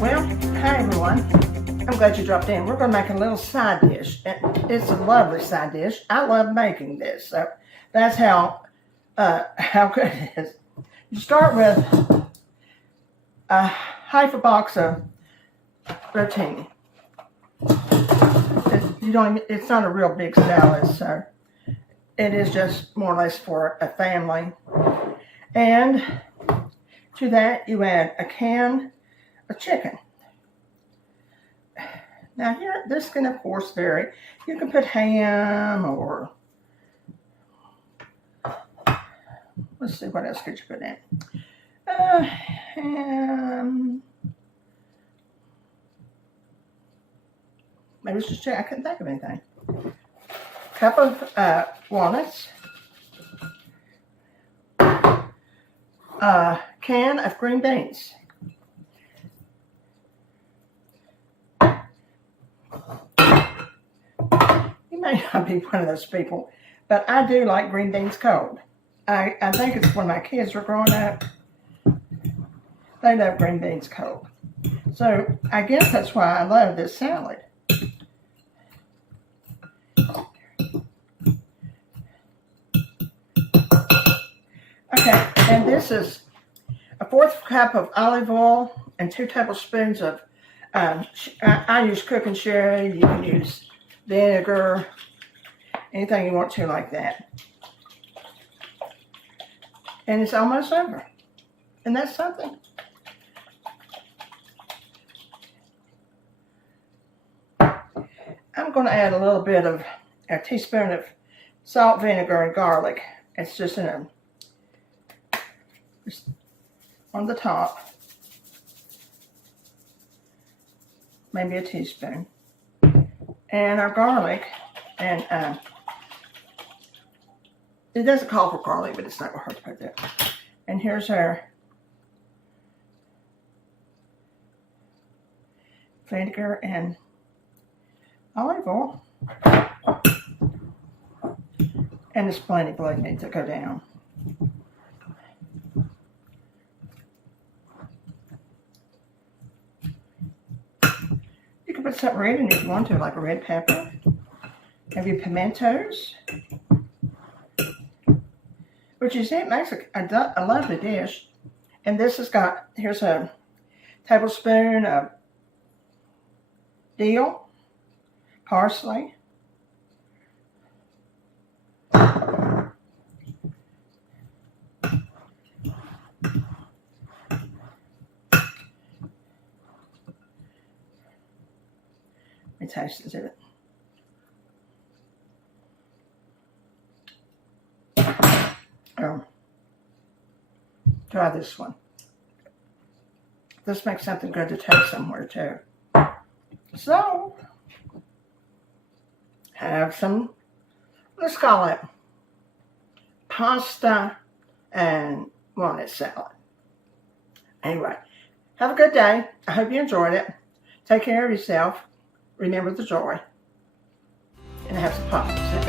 Well, hi everyone. I'm glad you dropped in. We're going to make a little side dish. It's a lovely side dish. I love making this, so that's how good it is. You start with half a box of Rotini. It's not a real big salad, so it is just more or less for a family. And to that, you add a can of chicken. Now here, this can of course vary. You can put ham or, let's see, what else could you put in? Ham. Maybe it's just chicken. I couldn't think of anything. Cup of walnuts. Can of green beans. You may not be one of those people, but I do like green beans cold. I think it's when my kids were growing up, they love green beans cold. So I guess that's why I love this salad. Okay, and this is a 1/4 cup of olive oil and 2 tablespoons of, I use cooking sherry. You can use vinegar, anything you want to like that. And it's almost over. And that's something. I'm going to add a little bit of a teaspoon of salt, vinegar, and garlic. It's just on the top. Maybe a teaspoon. And our garlic, and it doesn't call for garlic, but it's not going to hurt to put that. And here's our vinegar and olive oil. And there's plenty of blood needs to go down. You can put something red in if you want to, like a red pepper. Have your pimentos, which you see it makes a lovely dish. And this has got, here's a tablespoon of dill, parsley, let me taste it. Try this one. This makes something good to take somewhere too. So, have some, let's call it pasta and walnut salad. Anyway, have a good day. I hope you enjoyed it. Take care of yourself. Remember the joy. And have some pasta.